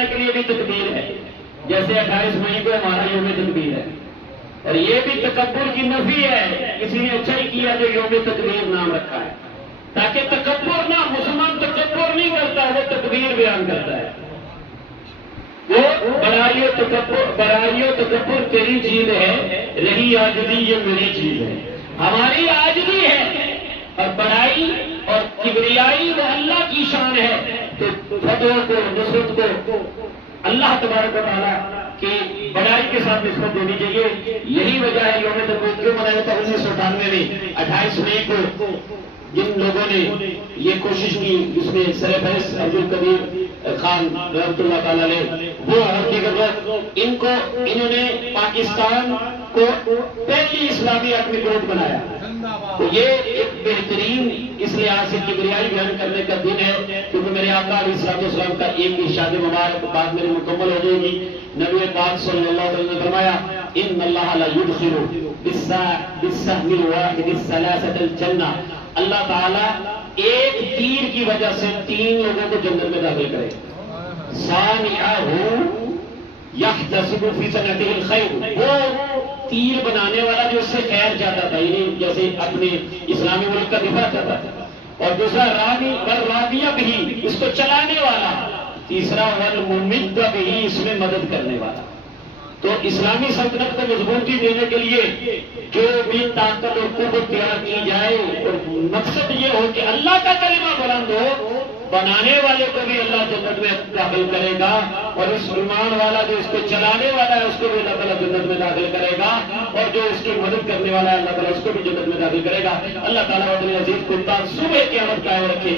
کرنے کے لیے بھی تکبیر ہے، جیسے 28 مئی کو ہمارا یوم تکبیر ہے، اور یہ بھی تکبر کی نفی ہے، کسی نے اچھا ہی کیا جو یوم تکبیر نام رکھا ہے، تاکہ تکبر نہ، مسلمان تکبر نہیں کرتا، وہ تکبیر بیان کرتا ہے۔ وہ بڑائی و تکبر تیری چیز ہے، رہی عاجزی یہ میری چیز ہے۔ ہماری عاجزی ہے اور بڑائی اور کبریائی وہ اللہ کی شان ہے، تو فتح کو، نصرت کو اللہ تبارک و تعالیٰ کی بڑائی کے ساتھ نسبت دینی چاہیے۔ یہی وجہ ہے یوم تکبیر کیوں منایا تھا 1998 میں 28 مئی کو، جن لوگوں نے یہ کوشش کی، جس میں سرفہرست عبدالقدیر خان رحمۃ اللہ تعالیٰ نے، وہ اور دیگر لوگ، انہوں نے پاکستان کو پہلی اسلامی اپنی گروپ بنایا۔ تو یہ ایک بہترین اس لحاظ سے کبریائی بیان کرنے کا دن ہے، کیونکہ میرے آقا علیہ الصلوۃ والسلام کا ایک ارشاد مبارک بعد میں مکمل ہو جائے گی۔ نبی پاک صلی اللہ علیہ وسلم نے فرمایا ان اللہ لا يدخل بالسهم الواحد الثلاثة الجنہ، اللہ تعالیٰ ایک تیر کی وجہ سے 3 لوگوں کو جنت میں داخل کرے گا۔ صانعہ یحتسب فی صنعتہ الخیر، وہ تیر بنانے والا جو اس سے خیر چاہتا تھا، یعنی جیسے اپنے اسلامی ملک کا دفاع چاہتا تھا، اور دوسرا رامی والرامیہ بھی، اس کو چلانے والا، تیسرا والممد بھی، اس میں مدد کرنے والا۔ تو اسلامی سلطنت کو مضبوطی دینے کے لیے جو بھی طاقت اور قوت تیار کی جائے، اور مقصد یہ ہو کہ اللہ کا کلمہ بلند ہو، بنانے والے کو بھی اللہ جنت میں داخل کرے گا، اور اس ایمان والا جو اس کو چلانے والا ہے اس کو بھی اللہ تعالیٰ جنت میں داخل کرے گا، اور جو اس کی مدد کرنے والا ہے اللہ تعالیٰ اس کو بھی جنت میں داخل کرے گا۔ اللہ تعالیٰ اپنے عزیز کو صبح قیامت قائم رکھے۔